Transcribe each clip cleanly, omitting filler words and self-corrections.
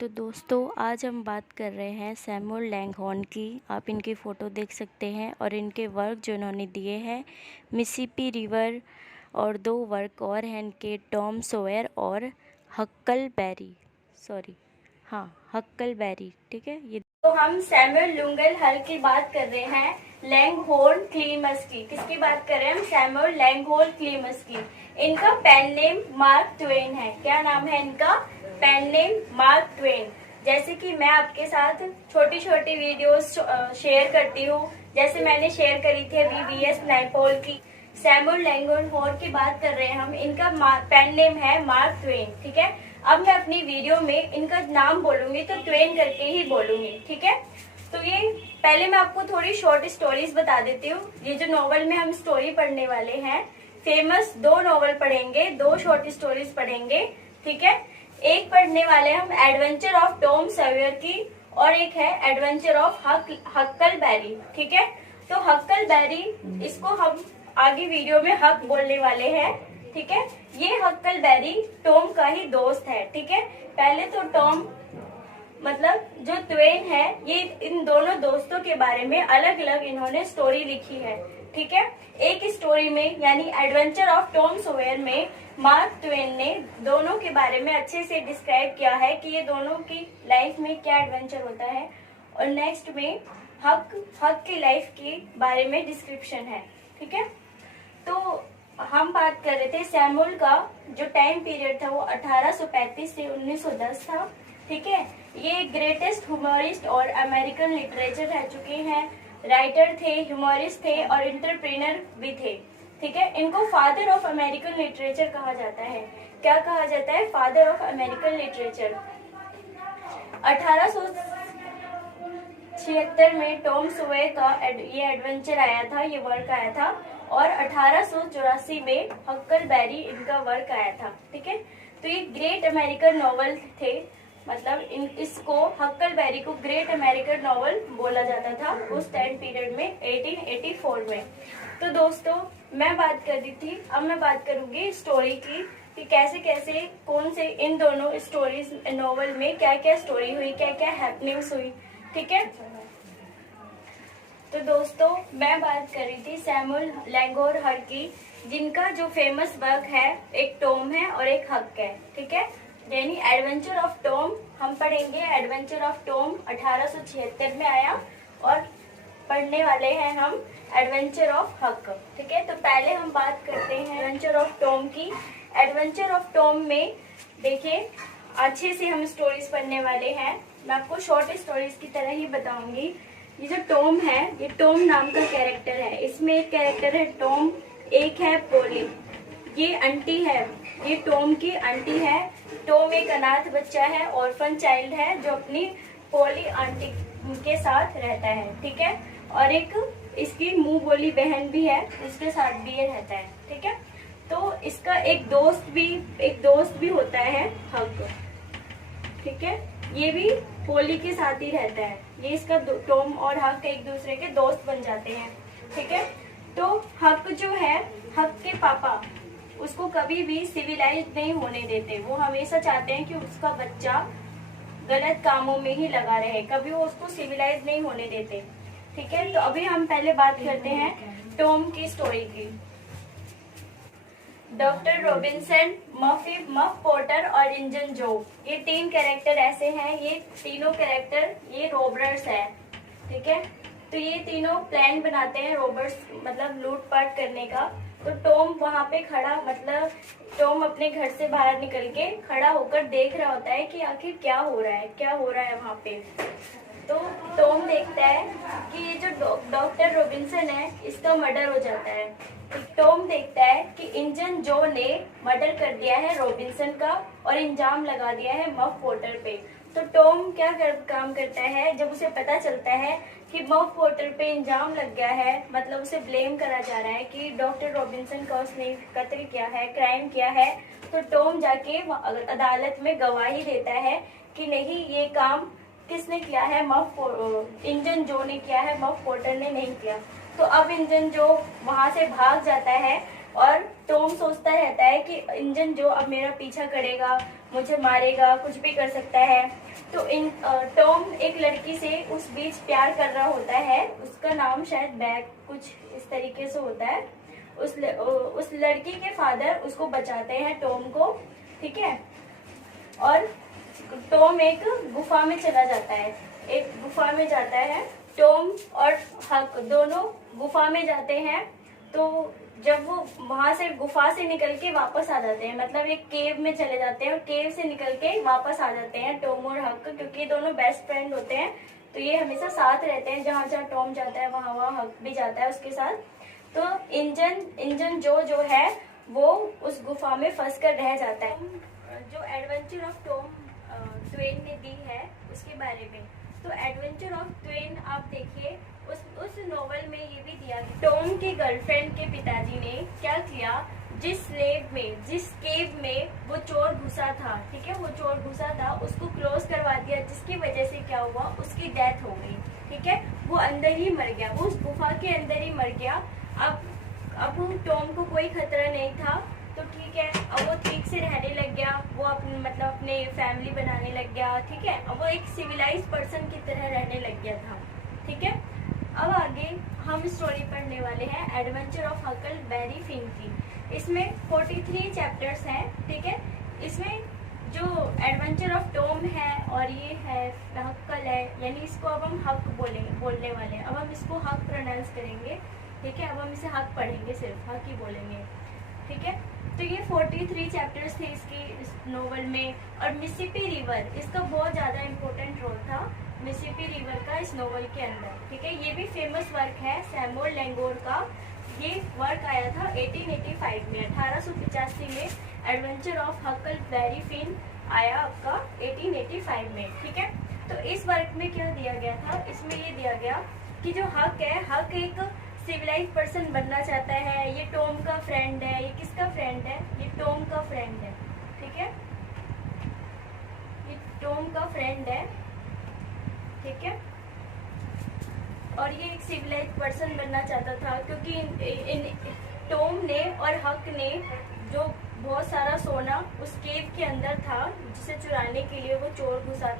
तो दोस्तों आज हम बात कर रहे हैं सैमुअल लैंगहॉर्न की। आप इनकी फ़ोटो देख सकते हैं और इनके वर्क जो इन्होंने दिए हैं मिसिसिपी रिवर, और दो वर्क और हैं इनके, टॉम सॉयर और हक्कलबेरी। ठीक है, ये तो हम सैमुअल लुंगल हल की बात कर रहे हैं, लैंगहॉर्न क्लीमस की। किसकी बात कर रहे हैं हम? सैमुअल लैंगहॉर्न क्लीमस की। इनका पेन नेम मार्क ट्वेन है। क्या नाम है इनका? Pen name Mark Twain. जैसे कि मैं आपके साथ छोटी छोटी वीडियोस शेयर करती हूँ, जैसे मैंने शेयर करी थी अभी वीएस नाइपोल की। सैमुअल लैंगहॉर्न की बात कर रहे हैं हम। इनका पेन नेम है मार्क ट्वेन। ठीक है, अब मैं अपनी वीडियो में इनका नाम बोलूंगी तो ट्वेन करके ही बोलूंगी। ठीक है, तो ये पहले मैं आपको थोड़ी शॉर्ट स्टोरीज बता देती हूँ। ये जो नॉवल में हम स्टोरी पढ़ने वाले हैं, फेमस दो नॉवल पढ़ेंगे, दो शॉर्ट स्टोरीज पढ़ेंगे। ठीक है, एक पढ़ने वाले हम एडवेंचर ऑफ टॉम सॉयर की, और एक है एडवेंचर ऑफ हक्कलबेरी। ठीक है, तो हक्कलबेरी, इसको हम आगे वीडियो में हक बोलने वाले हैं। ठीक है, ये हक्कलबेरी टॉम का ही दोस्त है। ठीक है, पहले तो टॉम मतलब जो ट्वेन है, ये इन दोनों दोस्तों के बारे में अलग अलग इन्होंने स्टोरी लिखी है। ठीक है, एक स्टोरी में यानी एडवेंचर ऑफ टॉम सॉयर में मार्क ट्वेन ने दोनों के बारे में अच्छे से डिस्क्राइब किया है कि ये दोनों की लाइफ में क्या एडवेंचर होता है, और नेक्स्ट में हक की लाइफ के बारे में डिस्क्रिप्शन है। ठीक है, तो हम बात कर रहे थे सैमुअल का जो टाइम पीरियड था वो 1835 से 1910 था। ठीक है, ये ग्रेटेस्ट ह्यूमरिस्ट और अमेरिकन लिटरेचर रह चुके हैं, राइटर थे, ह्यूमरिस्ट थे और इंटरप्रेनर भी थे। ठीक है, इनको फादर ऑफ अमेरिकन लिटरेचर कहा जाता है। क्या कहा जाता है? Father of American literature. 1876 में टॉम सॉयर का ये एडवेंचर आया था, ये वर्क आया था, और 1884 में हक्कलबेरी इनका वर्क आया था। ठीक है, तो ये ग्रेट अमेरिकन नॉवल थे, मतलब इसको हक्कलबेरी को ग्रेट अमेरिकन नॉवल बोला जाता था उस टाइम पीरियड में, 1884 में। तो दोस्तों मैं बात कर रही थी, अब मैं बात करूंगी स्टोरी की कि कैसे कैसे कौन से इन दोनों स्टोरीज नॉवल में क्या क्या स्टोरी हुई, क्या क्या हैपनिंग्स हुई। ठीक है, तो दोस्तों मैं बात कर रही थी सैमुअल लैंगहॉर्न की, जिनका जो फेमस वर्क है, एक टॉम है और एक हक है। ठीक है, यानी एडवेंचर ऑफ टॉम हम पढ़ेंगे। एडवेंचर ऑफ टॉम 1876 में आया, और पढ़ने वाले हैं हम एडवेंचर ऑफ हक। ठीक है, तो पहले हम बात करते हैं एडवेंचर ऑफ टॉम की। एडवेंचर ऑफ टॉम में देखिए अच्छे से हम स्टोरीज पढ़ने वाले हैं। मैं आपको शॉर्ट स्टोरीज की तरह ही बताऊंगी। ये जो टॉम है, ये टॉम नाम का कैरेक्टर है। इसमें एक कैरेक्टर है टॉम, एक है पोली, ये आंटी है, ये टॉम की आंटी है। टॉम एक अनाथ बच्चा है, ऑर्फन चाइल्ड है, जो अपनी पोली आंटी के साथ रहता है। ठीक है, और एक इसकी मुंह बोली बहन भी है, इसके साथ भी ये रहता है। ठीक है, तो इसका एक दोस्त भी होता है, हक। ठीक है, ये भी पोली के साथ ही रहता है। ये इसका टॉम और हक एक दूसरे के दोस्त बन जाते हैं। ठीक है, तो हक जो है, हक के पापा उसको कभी भी सिविलाइज नहीं होने देते। वो हमेशा चाहते हैं कि उसका बच्चा गलत कामों में ही लगा रहे, कभी वो उसको सिविलाइज नहीं होने देते। ठीक है, तो अभी हम पहले बात करते हैं टॉम की स्टोरी की। डॉक्टर रॉबिन्सन, मफ पोर्टर और इंजन जो, ये तीन कैरेक्टर ऐसे हैं। ये तीनों कैरेक्टर ये रॉबर्स है। ठीक है, तो ये तीनों प्लान बनाते हैं रॉबर्स मतलब लूटपाट करने का। तो टॉम वहां पे खड़ा, मतलब टॉम अपने घर से बाहर निकल के खड़ा होकर देख रहा होता है कि आखिर क्या हो रहा है वहां पे। तो टॉम देखता है कि ये जो डॉक्टर रॉबिन्सन है, इसका मर्डर हो जाता है। टॉम देखता है कि इंजन जो ने मर्डर कर दिया है रॉबिन्सन का, और इंजाम लगा दिया है मफ पोर्टर पे। तो टॉम क्या काम करता है, जब उसे पता चलता है कि मफ पोर्टर पे इंजाम लग गया है, मतलब उसे ब्लेम करा जा रहा है कि डॉक्टर रॉबिन्सन का उसने कत्ल किया है, क्राइम किया है, तो टॉम जाके अदालत में गवाही देता है कि नहीं, ये काम किसने किया है, इंजन जो ने किया है, मफ पोर्टर ने नहीं किया। तो अब इंजन जो वहां से भाग जाता है और टॉम सोचता रहता है कि इंजन जो अब मेरा पीछा करेगा, मुझे मारेगा, कुछ भी कर सकता है। तो टॉम एक लड़की से उस बीच प्यार कर रहा होता है, उसका नाम शायद बैग कुछ इस तरीके से होता है। उस लड़की के फादर उसको बचाते हैं टॉम को, ठीक है। और टॉम एक गुफा में चला जाता है, एक गुफा में जाता है टॉम और हक दोनों गुफा में जाते हैं। तो जब वो वहां से गुफा से निकल के वापस आ जाते हैं, मतलब एक केव में चले जाते हैं और केव से निकल के वापस आ जाते हैं टॉम और हक, क्योंकि ये दोनों बेस्ट फ्रेंड होते हैं। तो ये हमेशा साथ रहते हैं, जहाँ जहाँ टॉम जाता है वहाँ वहाँ हक भी जाता है उसके साथ। तो इंजन जो है वो उस गुफा में फंस कर रह जाता है। जो एडवेंचर ऑफ टॉम ट्वेन ने दी है उसके बारे में, तो एडवेंचर ऑफ ट्वेन आप देखिए, उस नॉवल में ये भी दिया कि टॉम के गर्लफ्रेंड के पिताजी ने क्या किया, जिस केव में वो चोर घुसा था, ठीक है, वो चोर घुसा था, उसको क्लोज करवा दिया, जिसकी वजह से क्या हुआ, उसकी डेथ हो गई, ठीक है। वो अंदर ही मर गया, वो उस गुफा के अंदर ही मर गया। अब टॉम को कोई खतरा नहीं था, तो ठीक है, अब वो ठीक से रहने लग गया, वो अपने फैमिली बनाने लग गया, ठीक है। अब वो एक सिविलाइज पर्सन की तरह रहने लग गया था, ठीक है। अब आगे हम स्टोरी पढ़ने वाले हैं एडवेंचर ऑफ हकलबेरी फिन की। इसमें 43 चैप्टर्स हैं, ठीक है। इसमें जो एडवेंचर ऑफ टॉम है और ये है हक्कल है, यानी इसको अब हम हक बोलने वाले हैं। अब हम इसको हक प्रोनाउंस करेंगे, ठीक है। अब हम इसे हक पढ़ेंगे, सिर्फ हक ही बोलेंगे, ठीक है। तो ये 43 चैप्टर्स थे इसकी इस नोवेल में। और मिसिसिपी रिवर, इसका बहुत ज़्यादा इम्पोर्टेंट रोल था मिसिसिपी रिवर का इस नोवेल के अंदर, ठीक है। ये भी फेमस वर्क है सैमुअल लैंगोर का। ये वर्क आया था 1885 में, 1885 में एडवेंचर ऑफ हकलबेरी फिन आया आपका 1885 में, ठीक है। तो इस वर्क में क्या दिया गया था, इसमें ये दिया गया कि जो हक है, हक एक सिविलाइज पर्सन बनना चाहता है। ये टॉम का फ्रेंड है, ये किसका फ्रेंड है, ये टॉम का फ्रेंड है, ठीक है, ये टॉम का फ्रेंड है, ठीक है। और ये एक सिविलाइज पर्सन बनना चाहता था, क्योंकि टॉम ने और हक ने जो बहुत सारा सोना उस केव के अंदर था, जिसे चुराने के लिए वो चोर घुसा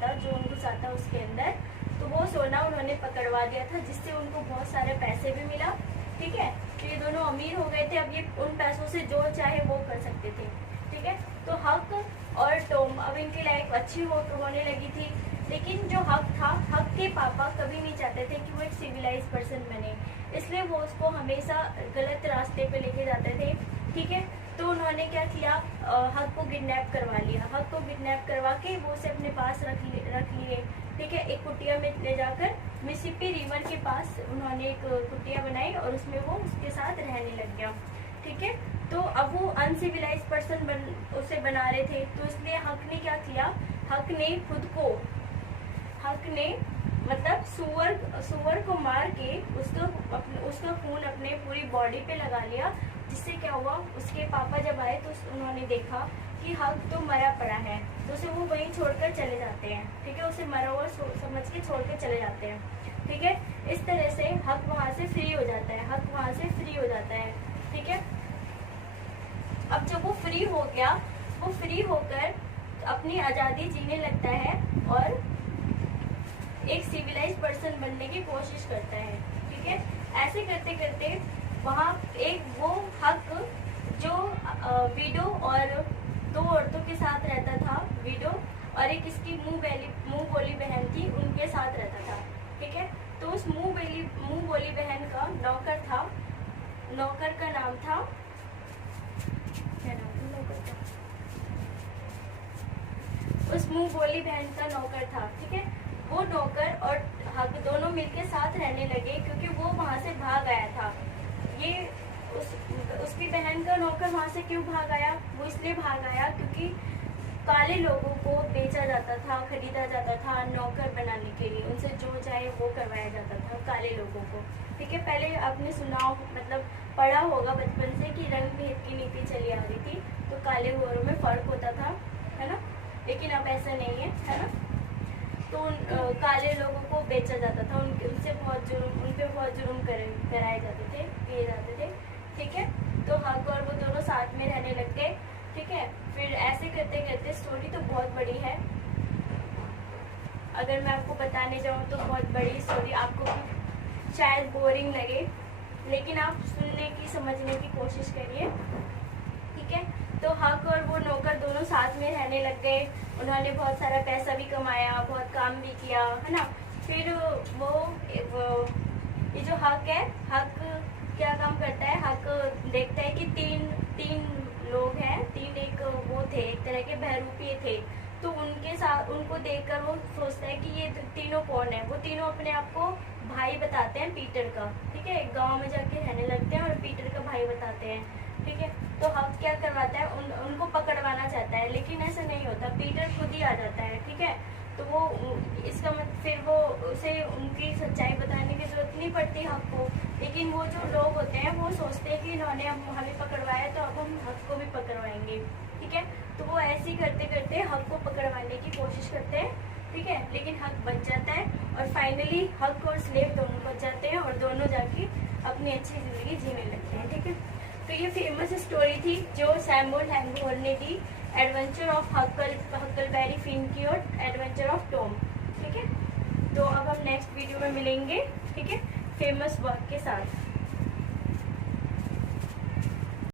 था उसके अंदर, तो वो सोना उन्होंने पकड़वा दिया था, जिससे उनको बहुत सारे पैसे भी मिला, ठीक है। तो ये दोनों अमीर हो गए थे, अब ये उन पैसों से जो चाहे वो कर सकते थे, ठीक है। तो हक और टॉम अब इनकी लाइफ अच्छी होने लगी थी। लेकिन जो हक था, हक के पापा कभी नहीं चाहते थे कि वो एक सिविलाइज पर्सन बने, इसलिए वो उसको हमेशा गलत रास्ते पे लेके जाते थे, ठीक है। तो उन्होंने क्या किया, हक को किडनैप करवा लिया, हक को किडनैप करवा के वो उसे अपने पास रख लिए, ठीक है। एक कुटिया में ले जाकर मिसिसिपी रिवर के पास उन्होंने एक कुटिया बनाई और उसमें वो उसके साथ रहने लग गया, ठीक है। तो अब वो अनसिविलाइज पर्सन उसे बना रहे थे, तो इसलिए हक ने क्या किया, हक ने मतलब सुअर को मार के उसका खून अपने पूरी बॉडी पे लगा लिया, जिससे क्या हुआ, उसके पापा जब आए तो उन्होंने देखा कि हक तो मरा पड़ा है, तो उसे वो वहीं छोड़कर चले जाते हैं, ठीक है। उसे मरा हुआ समझ के छोड़ के चले जाते हैं, ठीक है। इस तरह से हक वहाँ से फ्री हो जाता है, ठीक है। अब जब वो फ्री हो गया, वो फ्री होकर अपनी आज़ादी जीने लगता है और एक सिविलाइज पर्सन बनने की कोशिश करता है, ठीक है। ऐसे करते करते वहाँ एक वो हक जो विडो और 2 औरतों के साथ रहता था, विडो और एक इसकी मुंह बोली बहन थी, उनके साथ रहता था, ठीक है। तो उस मुंह बोली बहन का नौकर था, नौकर का नाम था, क्या नाम था नौकर का, उस मुंह बोली बहन का नौकर था, ठीक है। वो नौकर और हक दोनों मिलके साथ रहने लगे, क्योंकि वो वहां से भाग आया था। ये उसकी बहन का नौकर वहां से क्यों भाग आया, वो इसलिए भाग आया क्योंकि काले लोगों को बेचा जाता था, खरीदा जाता था नौकर बनाने के लिए, उनसे जो चाहे वो करवाया जाता था काले लोगों को, ठीक है। पहले आपने सुना मतलब पढ़ा होगा बचपन से कि रंग भेद की नीति चली आ रही थी, तो काले गोरों में फर्क होता था, है ना। लेकिन अब ऐसा नहीं है ना। तो काले लोगों को बेचा जाता था, उनपे बहुत जुर्म कराए जाते थे, किए जाते थे, ठीक है। तो हक और वो दोनों साथ में रहने लग गए, ठीक है। फिर ऐसे करते करते, स्टोरी तो बहुत बड़ी है, अगर मैं आपको बताने जाऊँ तो बहुत बड़ी स्टोरी, आपको शायद बोरिंग लगे, लेकिन आप सुनने की समझने की कोशिश करिए, ठीक है। तो हक और वो नौकर दोनों साथ में रहने लग गए, उन्होंने बहुत सारा पैसा भी कमाया, बहुत काम भी किया, है ना। फिर वो ये जो हक है, हक क्या काम करता है, हक देखता है कि तीन लोग हैं, एक वो थे, एक तरह के बहरूपीय थे, तो उनके साथ उनको देखकर वो सोचता है कि ये तीनों कौन है। वो तीनों अपने आप को भाई बताते हैं पीटर का, ठीक है। एक गांव में जाके रहने लगते हैं और पीटर का भाई बताते हैं, ठीक है। तो हक क्या करवाता है, उनको पकड़वाना चाहता है, लेकिन ऐसा नहीं होता, पीटर खुद ही आ जाता है, ठीक है। तो वो इसका मतलब फिर वो उसे उनकी सच्चाई बताने की जरूरत नहीं पड़ती हक को, लेकिन वो जो लोग होते हैं वो सोचते हैं कि इन्होंने अब हमें पकड़वाया तो अब हम हक को भी पकड़वाएंगे, ठीक है। तो वो ऐसे ही करते करते हक को पकड़वाने की कोशिश करते हैं, ठीक है, लेकिन हक बच जाता है और फाइनली हक और स्लेव दोनों बच जाते हैं और दोनों जाके अपनी अच्छी जिंदगी जीने लगते हैं, ठीक है। तो ये फेमस स्टोरी थी जो सैमुअल लैंगहोर्न ने दी, एडवेंचर ऑफ हकलबेरी फिन की और एडवेंचर ऑफ टॉम, ठीक है। तो अब हम नेक्स्ट वीडियो में मिलेंगे, ठीक है, फेमस वर्क के साथ।